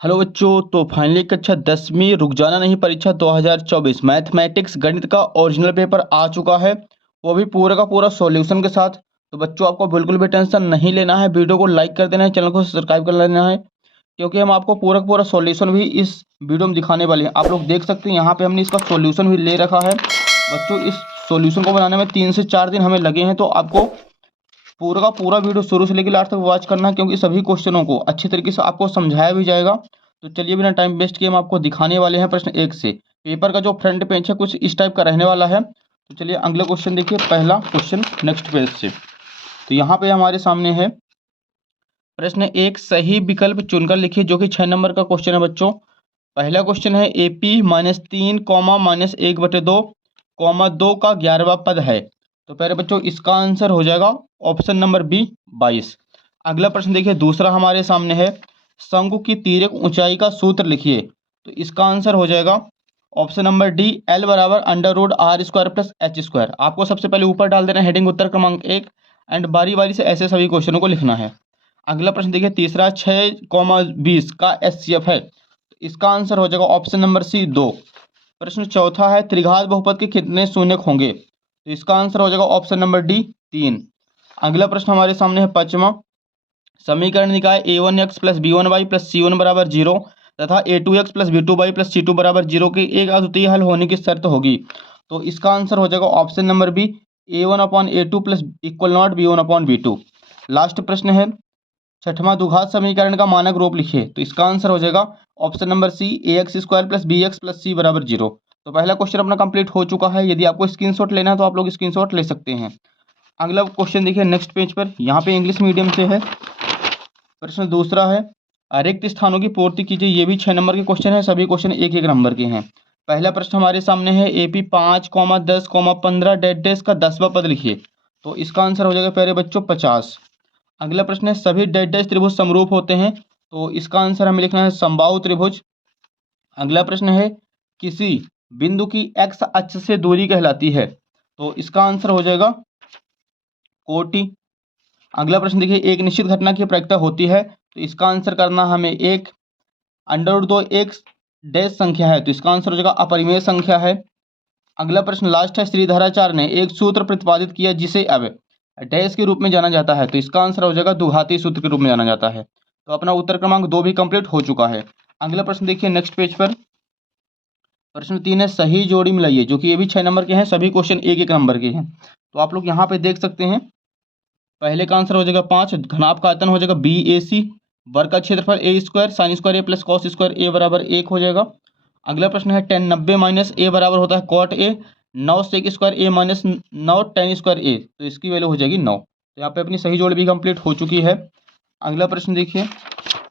Hello बच्चों, तो finally कक्षा 10वीं रुक जाना नहीं परीक्षा 2024 मैथमेटिक्स गणित का ओरिजिनल पेपर आ चुका है। वो भी पूरा का पूरा सॉल्यूशन के साथ। तो बच्चों आपको बिल्कुल भी टेंशन नहीं लेना है। वीडियो को लाइक कर देना है, चैनल को सब्सक्राइब कर लेना है, क्योंकि हम आपको पूरा का पूरा सॉल्यूशन भी इस वीडियो में दिखाने वाले हैं। आप लोग देख सकते हैं यहाँ पे हमने इसका सॉल्यूशन भी ले रखा है। बच्चों इस सॉल्यूशन को बनाने में 3 से 4 दिन हमें लगे हैं, तो आपको पूरा का पूरा वीडियो शुरू से लेकर लास्ट तक वॉच करना है, क्योंकि सभी क्वेश्चनों को अच्छी तरीके से आपको समझाया भी जाएगा। तो चलिए बिना टाइम वेस्ट किए हम आपको दिखाने वाले हैं प्रश्न 1 से। पेपर का जो फ्रंट पेज है कुछ इस टाइप का रहने वाला है। तो चलिए अगला क्वेश्चन देखिए, पहला क्वेश्चन नेक्स्ट पेज से। तो यहाँ पे हमारे सामने है प्रश्न 1, सही विकल्प चुनकर लिखिए, जो कि 6 नंबर का क्वेश्चन है बच्चों। पहला क्वेश्चन है AP -3, -1/2, 2 का 11वां पद है। तो पहले बच्चों इसका आंसर हो जाएगा ऑप्शन नंबर बी 22। अगला प्रश्न देखिए, दूसरा हमारे सामने है शंकु की तिर्यक ऊंचाई का सूत्र लिखिए। तो इसका आंसर हो जाएगा option number D, L = √r² + h²। आपको सबसे पहले ऊपर डाल देना हेडिंग उत्तर क्रमांक 1 एंड बारी बारी से ऐसे सभी क्वेश्चनों को लिखना है। अगला प्रश्न देखिए, तीसरा 6,20 का HCF है। इसका आंसर हो जाएगा ऑप्शन नंबर सी 2। प्रश्न चौथा है त्रिघात बहुपद के कितने शून्यक होंगे। तो इसका आंसर हो जाएगा ऑप्शन नंबर डी 3। अगला प्रश्न हमारे सामने है पांचवा, समीकरण निकाय a1x + b1y + c1 = 0 तथा a2x + b2y + c2 = 0 की एक अद्वितीय हल होने की शर्त होगी। तो इसका आंसर हो जाएगा option number B, a1/a2 = b1/b2। Last प्रश्न है छठवां, द्विघात समीकरण का मानक रूप लिखिए। तो इसका आंसर हो जाएगा option number C, ax² + bx + c = 0। तो पहला क्वेश्चन अपना कंप्लीट हो चुका है। यदि आपको स्क्रीनशॉट लेना है तो आप लोग स्क्रीनशॉट ले सकते हैं। अगला क्वेश्चन देखिए नेक्स्ट पेज पर, यहाँ पे इंग्लिश मीडियम से है। प्रश्न दूसरा है रिक्त स्थानों की पूर्ति कीजिए। ये भी 6 नंबर के क्वेश्चन है, सभी क्वेश्चन एक एक नंबर के हैं। पहला प्रश्न हमारे सामने है AP 5, 10, 15 डैश का 10वां पद लिखिए। तो इसका आंसर हो जाएगा पहले बच्चों 50। अगला प्रश्न है सभी डैश त्रिभुज समरूप होते हैं। तो इसका आंसर हमें लिखना है समबाहु त्रिभुज। अगला प्रश्न है किसी बिंदु की x अक्ष से दूरी कहलाती है। तो इसका आंसर हो जाएगा कोटि। अगला प्रश्न देखिए, एक निश्चित घटना की प्रायिकता होती है। तो इसका आंसर करना हमें एक √2 एक डैश संख्या है। तो इसका आंसर हो जाएगा अपरिमेय संख्या है। अगला प्रश्न लास्ट है, श्रीधराचार्य ने एक सूत्र प्रतिपादित किया जिसे अब डैश के रूप में जाना जाता है। तो इसका आंसर हो जाएगा द्विघाती सूत्र के रूप में जाना जाता है। तो अपना उत्तर क्रमांक 2 भी कंप्लीट हो चुका है। अगला प्रश्न देखिए नेक्स्ट पेज पर, प्रश्न 3 है सही जोड़ी मिलाइए, जो कि ये भी 6 नंबर के हैं, सभी क्वेश्चन एक एक नंबर के हैं। तो आप लोग यहाँ पे देख सकते हैं, पहले का आंसर हो जाएगा 5, घनाभ का आयतन हो जाएगा BAC, वर्ग का क्षेत्रफल A² sin² A + cos² A = 1 हो जाएगा। अगला प्रश्न है tan 90 - A बराबर होता है cot A, 9 sec² A - 9 tan² A। तो इसकी वैल्यू हो जाएगी 9। तो यहाँ पे अपनी सही जोड़ भी कंप्लीट हो चुकी है। अगला प्रश्न देखिए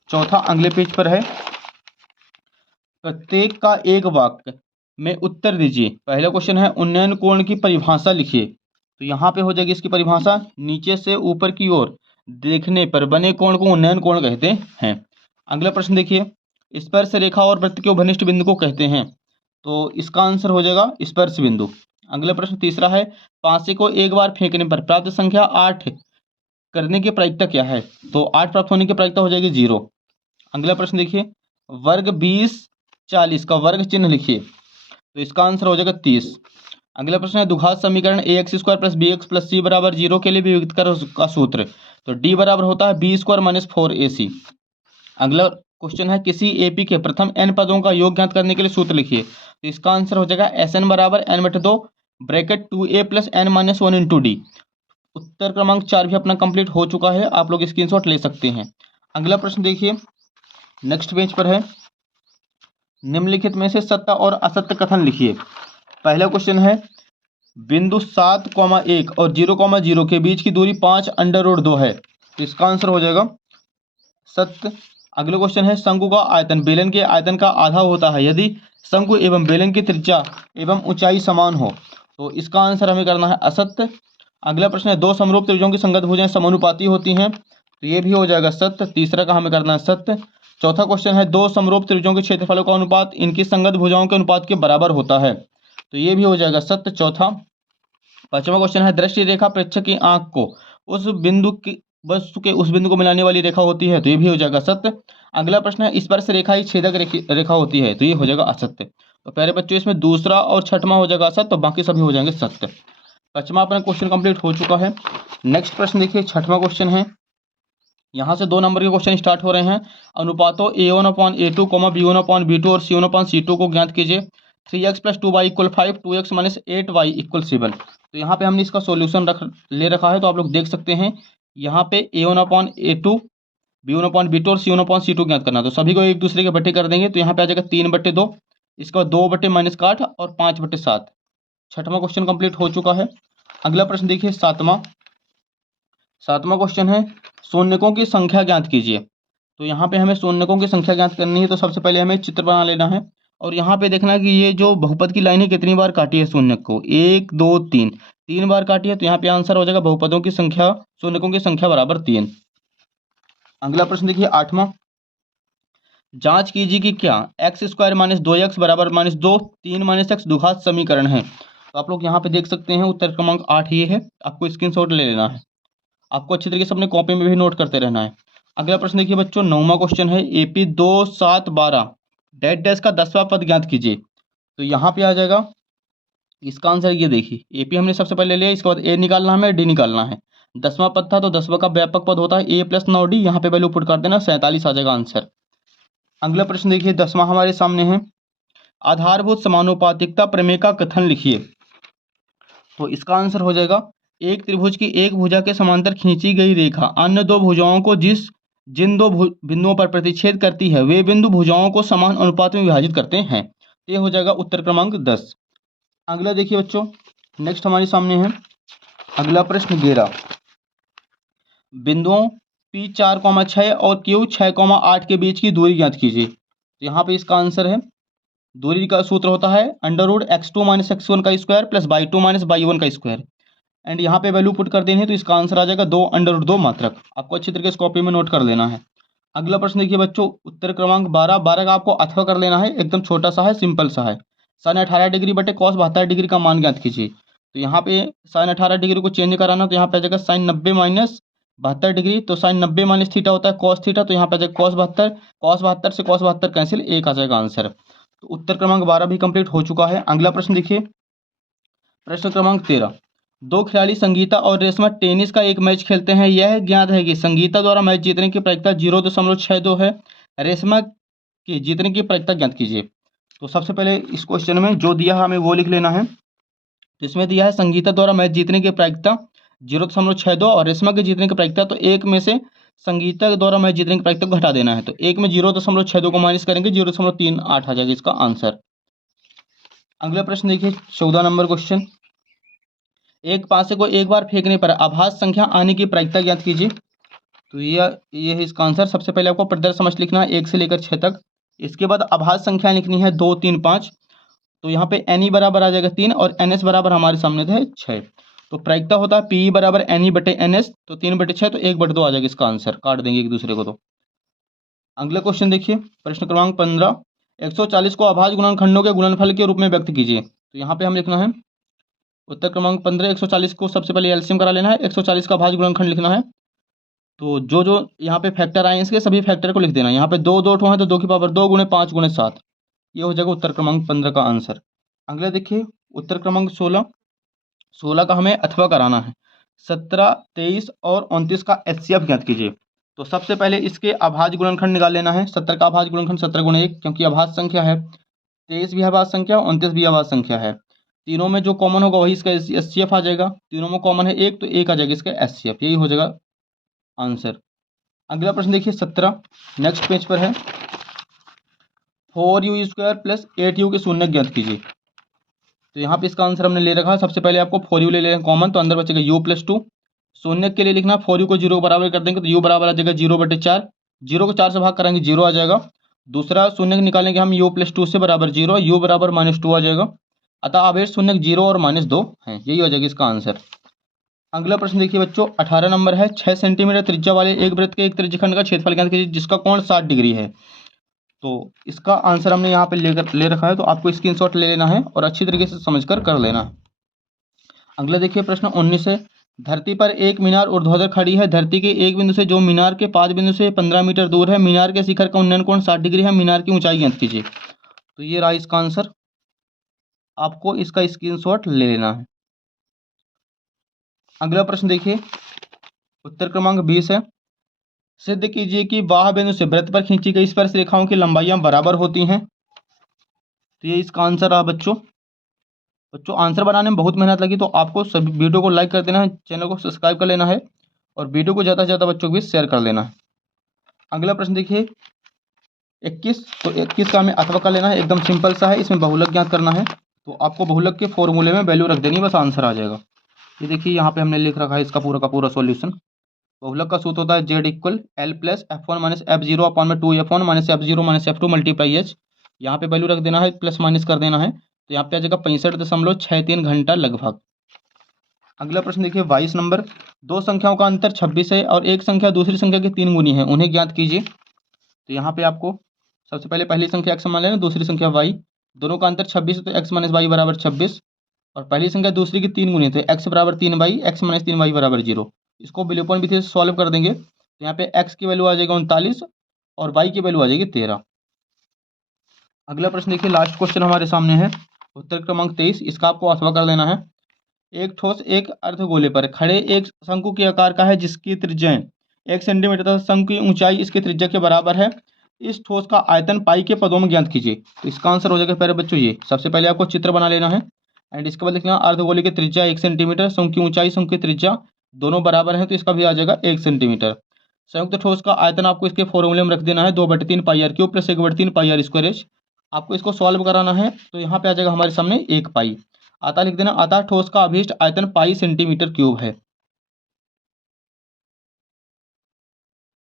चौथा, अगले पेज पर है, प्रत्येक का एक वाक्य में उत्तर दीजिए। पहला क्वेश्चन है उन्नयन कोण की परिभाषा लिखिए। तो यहाँ पे हो जाएगी इसकी परिभाषा, नीचे से ऊपर की ओर देखने पर बने कोण को उन्नयन कोण कहते हैं। अगला प्रश्न देखिए, स्पर्श रेखा और वृत्त के उभयनिष्ठ बिंदु को कहते हैं। तो इसका आंसर हो जाएगा स्पर्श बिंदु। अगला प्रश्न तीसरा है, पांसे को एक बार फेंकने पर प्राप्त संख्या 8 करने की प्रायिकता क्या है। तो 8 प्राप्त होने की प्रायिकता हो जाएगी 0। अगला प्रश्न देखिए, वर्ग 20 40 का वर्ग चिन्ह लिखिए। तो इसका आंसर हो जाएगा 30। अगला प्रश्न है द्विघात समीकरण ax² + bx + c = 0 के लिए विभक्त कर का सूत्र। तो d बराबर होता है b² - 4ac। अगला क्वेश्चन है किसी AP के प्रथम n पदों का योग ज्ञात करने के लिए सूत्र लिखिए। तो इसका आंसर हो जाएगा Sn = n/2 bracket 2a + n - 1 × d। उत्तर क्रमांक 4 भी अपना कंप्लीट हो चुका है, आप लोग स्क्रीनशॉट ले सकते हैं। अगला प्रश्न देखिए नेक्स्ट पेज पर है, निम्नलिखित में से सत्य और असत्य कथन लिखिए। पहला क्वेश्चन है बिंदु 7,1 और 0,0 के बीच की दूरी 5 √2 है। तो इसका आंसर हो जाएगा सत्य। अगला क्वेश्चन है शंकु का आयतन बेलन के आयतन का आधा होता है यदि शंकु एवं बेलन की त्रिज्या एवं ऊंचाई समान हो। तो इसका आंसर हमें करना है असत्य। अगला प्रश्न है दो समरूप त्रिभुजों की संगत भुजाएं समानुपाती होती हैं। तो ये भी हो जाएगा सत्य। तीसरा का हमें करना है सत्य। चौथा क्वेश्चन है दो समरूप त्रिभुजों के क्षेत्रफलों का अनुपात इनकी संगत भुजाओं के अनुपात के बराबर होता है। तो ये भी हो जाएगा सत्य, चौथा। पांचवा क्वेश्चन है दृष्टि रेखा प्रेक्षक की आंख को उस बिंदु की वस्तु के उस बिंदु को मिलाने वाली रेखा होती है तो ये भी हो जाएगा सत्य। अगला प्रश्न है स्पर्श रेखा ही छेदक रेखा होती है तो ये हो जाएगा असत्य। तो प्यारे बच्चों इसमें दूसरा और छठवां हो जाएगा असत्य, तो बाकी सभी हो जाएंगे सत्य। पांचवा अपना क्वेश्चन कंप्लीट हो चुका है। नेक्स्ट प्रश्न देखिए, छठवां क्वेश्चन है। यहाँ से 2 नंबर के क्वेश्चन स्टार्ट हो रहे हैं। अनुपातों a1/a2, b1/b2 और c1/c2 को ज्ञात कीजिए। 3x + 2y = 5, 2x - 8y = 7। तो यहाँ पे हमने इसका सॉल्यूशन ले रखा है, तो आप लोग देख सकते हैं यहाँ पे a1/a2, b1/b2 और c1/c2 ज्ञात करना। तो सभी को एक दूसरे के बट्टे कर देंगे, तो यहाँ पे आ जाएगा 3/2, इसका 2/- -8 और 5/7। छठवां क्वेश्चन कंप्लीट हो चुका है। अगला प्रश्न देखिए, सातवां क्वेश्चन है, शून्यकों की संख्या ज्ञात कीजिए। तो यहाँ पे हमें शून्यकों की संख्या ज्ञात करनी है, तो सबसे पहले हमें चित्र बना लेना है और यहाँ पे देखना है कि ये जो बहुपद की लाइन है कितनी बार काटी है शून्यक को। 1 2 3, 3 बार काटी है, तो यहाँ पे आंसर हो जाएगा बहुपदों की संख्या, शून्यकों की संख्या बराबर 3। अगला प्रश्न देखिए, आठवां, जांच कीजिए कि क्या x² - 2x बराबर -2, 3 - x द्विघात समीकरण है। तो आप लोग यहाँ पे देख सकते हैं उत्तर क्रमांक 8 ये है, आपको स्क्रीनशॉट ले लेना है। आपको अच्छी तरीके से अपने कॉपी में भी नोट करते रहना है। अगला प्रश्न देखिए बच्चों, 9वां क्वेश्चन है, AP 2 7 12 डैश डैश का 10वां पद ज्ञात कीजिए। तो यहाँ पे आ जाएगा इसका आंसर, ये देखिए AP हमने सबसे पहले लिया, इसके बाद A निकालना है, D निकालना है। 10वां पद था तो 10वां का व्यापक पद होता है A + 9D, यहाँ पे वैल्यू पुट कर देना, 47 आ जाएगा आंसर। अगला प्रश्न देखिए 10वां हमारे सामने है, आधारभूत समानुपातिकता प्रमेय का कथन लिखिए। तो इसका आंसर हो जाएगा, एक त्रिभुज की एक भुजा के समांतर खींची गई रेखा अन्य 2 भुजाओं को जिन 2 बिंदुओं पर प्रतिच्छेद करती है वे बिंदु भुजाओं को समान अनुपात में विभाजित करते हैं। ये हो जाएगा उत्तर क्रमांक 10। अगला देखिए बच्चों, नेक्स्ट हमारे सामने है अगला प्रश्न 11, बिंदुओं P4,6 और Q6,8 के बीच की दूरी ज्ञात कीजिए। तो यहाँ पे इसका आंसर है, दूरी का सूत्र होता है √x2 - x1 का स्क्वायर प्लस y2 - y1 का स्क्वायर, एंड यहाँ पे वैल्यू पुट कर देनी है, तो इसका आंसर आ जाएगा 2√2 मात्रक। आपको अच्छी तरीके से कॉपी में नोट कर लेना है। अगला प्रश्न देखिए बच्चों, उत्तर क्रमांक 12 का आपको अथवा कर लेना है, एकदम छोटा सा है, सिंपल सा है। sin 18 डिग्री बटे cos 72 डिग्री का मान ज्ञात कीजिए। तो यहाँ पे sin 18 डिग्री को चेंज कराना, तो यहाँ पे आ जाएगा sin 90 - 72 डिग्री, तो sin 90 - थीटा होता है cos थीटा, तो यहाँ पे आ जाएगा cos 72, cos 72 से cos 72 कैंसिल, 1 आ जाएगा आंसर। तो उत्तर क्रमांक 12 भी कंप्लीट हो चुका है। अगला प्रश्न देखिए, प्रश्न क्रमांक 13, 2 खिलाड़ी संगीता और रेशमा टेनिस का एक मैच खेलते हैं। यह ज्ञात है कि संगीता द्वारा मैच जीतने की प्रायिकता 0.62 है, रेशमा की जीतने की प्रायिकता ज्ञात कीजिए। तो सबसे पहले इस क्वेश्चन में जो दिया है हमें वो लिख लेना है। तो इसमें दिया है संगीता द्वारा मैच जीतने की प्रायिकता 0.62 और रेशमा के जीतने की प्रायिकता, तो एक में से संगीता द्वारा मैच जीतने की प्रायिकता को घटा देना है, तो एक में 0.62 को माइनस करेंगे, 0.38 आ जाएगा इसका आंसर। अगला प्रश्न देखिए, 14 नंबर क्वेश्चन, एक पासे को एक बार फेंकने पर आभास संख्या आने की प्रायिकता ज्ञात कीजिए। तो ये है इसका आंसर। सबसे पहले आपको प्रदर्श समझ लिखना है 1 से लेकर 6 तक, इसके बाद आभास संख्या लिखनी है 2 3 5। तो यहाँ पे NE बराबर आ जाएगा 3 और NS बराबर हमारे सामने है 6। तो प्रायिकता होता है PE बराबर NE बटे NS, तो 3/6, तो 1/2 आ जाएगा इसका आंसर, काट देंगे एक दूसरे को। तो अगला क्वेश्चन देखिए, प्रश्न क्रमांक 15, 140 को अभाज्य गुणनखंडों के गुणनफल के रूप में व्यक्त कीजिए। तो यहाँ पे हम लिखना है उत्तर क्रमांक 15, 140 को सबसे पहले एलसीएम करा लेना है, 140 का अभाज्य गुणनखंड लिखना है। तो जो यहाँ पे फैक्टर आए इसके सभी फैक्टर को लिख देना है। यहाँ पे 2 ठो है तो 2 की पावर 2 गुणे 5 गुणे 7, ये हो जाएगा उत्तर क्रमांक 15 का आंसर। अगला देखिए, उत्तर क्रमांक 16 का हमें अथवा कराना है। 17, 23 और 29 का HCF ज्ञात कीजिए। तो सबसे पहले इसके अभाज्य गुणनखंड निकाल लेना है। 17 का अभाज्य गुणनखंड 17 गुणे 1, क्योंकि अभाज्य संख्या है। 23 भी अभाज्य संख्या, 29 भी अभाज्य संख्या है। तीनों में जो कॉमन होगा वही इसका HCF आ जाएगा। तीनों में कॉमन है 1, तो 1 आ जाएगा इसका HCF, यही हो जाएगा आंसर। अगला प्रश्न देखिए 17, नेक्स्ट पेज पर है, 4u² प्लस 8u के शून्य ज्ञात कीजिए। तो यहाँ पे इसका आंसर हमने ले रखा है। सबसे पहले आपको 4u ले लेना कॉमन, तो अंदर बचेगा u + 2। शून्य के लिए लिखना 4u को 0 के बराबर कर देंगे, तो u बराबर आ जाएगा 0/4। 0 को 4 से भाग करेंगे 0 आ जाएगा। दूसरा शून्य निकालेंगे हम, u + 2 से बराबर 0, u बराबर -2 आ जाएगा। अतः अवयव शून्य 0 और -2 है, यही हो जाएगा इसका आंसर। अगला प्रश्न देखिए बच्चों, 18 नंबर है, 6 सेंटीमीटर त्रिज्या वाले एक वृत्त के एक त्रिज्यखंड का क्षेत्रफल ज्ञात कीजिए जिसका कोण 60 डिग्री है। तो इसका आंसर हमने यहाँ पे ले रखा है, तो आपको स्क्रीनशॉट ले लेना है और अच्छी तरीके से समझकर कर लेना है। अगला देखिए प्रश्न 19 है, धरती पर एक मीनार ऊर्ध्वाधर खड़ी है। धरती के एक बिंदु से जो मीनार के 5 बिंदु से 15 मीटर दूर है। मीनार के शिखर का उन्नयन कोण 60 डिग्री है। मीनार की ऊंचाई ज्ञात कीजिए। तो ये रहा इसका आंसर। आपको इसका स्क्रीनशॉट ले लेना है। अगला प्रश्न देखिए, उत्तर क्रमांक 20 है। सिद्ध कीजिए कि बाह्य बिंदु से वृत्त पर खींची गई स्पर्श रेखाओं की लंबाइयां बराबर होती हैं। तो ये इसका आंसर रहा बच्चों। आंसर बनाने में बहुत मेहनत लगी, तो आपको सभी वीडियो को लाइक कर देना है, चैनल को सब्सक्राइब कर लेना है और वीडियो को ज़्यादा से ज़्यादा बच्चों को भी शेयर कर देना है। अगला प्रश्न देखिए 21। तो 21 का हमें अथवा कर लेना है, एकदम सिंपल सा है। इसमें बहुलक ज्ञात करना है, तो आपको बहुलक के फॉर्मूले में वैल्यू रख देनी, बस आंसर आ जाएगा। ये देखिए यहाँ पे हमने लिख रखा है इसका पूरा का पूरा सॉल्यूशन। बहुलक का सूत्र होता है Z equal L plus F1 minus F0 upon में 2F1 minus F0 minus F2 multiply H। यहाँ पे वैल्यू रख देना है, प्लस माइनस कर देना है, तो यहाँ पे आ जाएगा 65.63 घंटा लगभग। अगला प्रश्न देखिए 22 नंबर। दो संख्याओं का अंतर 26 है और एक संख्या दूसरी संख्या की 3 गुनी है, उन्हें ज्ञात कीजिए। तो यहाँ पे आपको सबसे पहले पहली संख्या x मान लेना, दूसरी संख्या y। दोनों का अंतर 26 है, तो x माइनस वाई बराबर 26। और पहली संख्या दूसरी की 3 गुनी, तो x बराबर 3y, x माइनस 3y बराबर 0। इसको विलोपन विधि से सॉल्व कर देंगे, तो यहाँ पे x की वैल्यू आ जाएगी 39 और y की वैल्यू आ जाएगी 13। अगला प्रश्न देखिए, लास्ट क्वेश्चन हमारे सामने है, उत्तर क्रमांक 23। इसका आपको अथवा कर लेना है। एक ठोस एक अर्धगोले पर खड़े एक शंकु के आकार का है, जिसकी त्रिज्या 1 सेंटीमीटर तथा शंकु की ऊंचाई इसकी त्रिज्या के बराबर है। इस ठोस का आयतन पाई के पदों में ज्ञात कीजिए। तो इसका आंसर हो जाएगा पहले बच्चों ये, सबसे पहले आपको चित्र बना लेना है एंड इसके बाद लिखना अर्धगोले की त्रिज्या 1 सेंटीमीटर, शंकु की ऊंचाई शंकु की त्रिज्या दोनों बराबर है, तो इसका भी आ जाएगा 1 सेंटीमीटर। संयुक्त ठोस का आयतन आपको इसके फॉर्मूले में रख देना है, 2/3 pi r cube plus 1/3 pi r square h. आपको इसको सॉल्व कराना है, तो यहाँ पे आ जाएगा हमारे सामने 1 पाई। आता लिख देना, अतः ठोस का अभीष्ट आयतन पाई सेंटीमीटर क्यूब है।